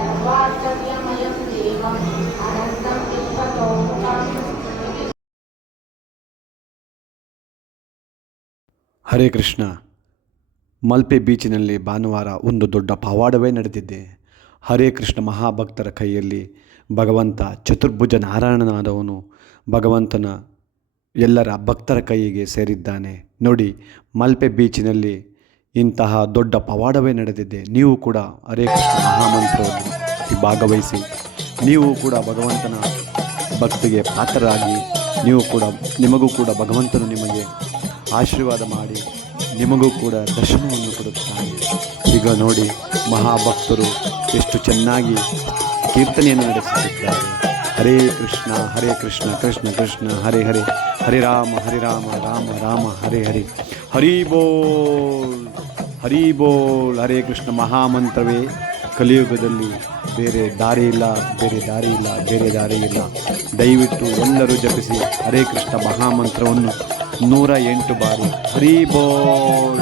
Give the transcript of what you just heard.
सर्वार्थव्यमयं देवम् अनन्तं विश्वतोमुखम्. ಹರೇ ಕೃಷ್ಣ. ಮಲ್ಪೆ ಬೀಚಿನಲ್ಲಿ ಭಾನುವಾರ ಒಂದು ದೊಡ್ಡ ಪವಾಡವೇ ನಡೆದಿದೆ. ಹರೇ ಕೃಷ್ಣ ಮಹಾಭಕ್ತರ ಕೈಯಲ್ಲಿ ಭಗವಂತ ಚತುರ್ಭುಜ ನಾರಾಯಣನಾದವನು ಭಗವಂತನ ಎಲ್ಲರ ಭಕ್ತರ ಕೈಗೆ ಸೇರಿದ್ದಾನೆ. ನೋಡಿ, ಮಲ್ಪೆ ಬೀಚಿನಲ್ಲಿ ಇಂತಹ ದೊಡ್ಡ ಪವಾಡವೇ ನಡೆದಿದೆ. ನೀವು ಕೂಡ ಹರೇ ಕೃಷ್ಣ ಮಹಾಮಂತ್ರವನ್ನು ಭಾಗವಹಿಸಿ ನೀವು ಕೂಡ ಭಗವಂತನ ಭಕ್ತಿಗೆ ಪಾತ್ರರಾಗಿ ನಿಮಗೂ ಕೂಡ ಭಗವಂತನು ನಿಮಗೆ ಆಶೀರ್ವಾದ ಮಾಡಿ ನಿಮಗೂ ಕೂಡ ದರ್ಶನವನ್ನು ಕೊಡುತ್ತಾನೆ. ಈಗ ನೋಡಿ, ಮಹಾಭಕ್ತರು ಎಷ್ಟು ಚೆನ್ನಾಗಿ ಕೀರ್ತನೆಯನ್ನು ನಡೆಸುತ್ತಿದ್ದಾರೆ. ಹರೇ ಕೃಷ್ಣ ಕೃಷ್ಣ ಕೃಷ್ಣ ಹರೇ ಹರೇ, ಹರೇ ರಾಮ ರಾಮ ರಾಮ ಹರೇ ಹರೇ. ಹರಿ ಬೋಲ್. ಹರೇ ಕೃಷ್ಣ ಮಹಾಮಂತ್ರವೇ ಕಲಿಯುಗದಲ್ಲಿ ಬೇರೆ ದಾರಿ ಇಲ್ಲ. ದಯವಿಟ್ಟು ಎಲ್ಲರೂ ಜಪಿಸಿ ಹರೇ ಕೃಷ್ಣ ಮಹಾಮಂತ್ರವನ್ನು 108 ಬಾರಿ. ಹರಿ ಬೋಲ್.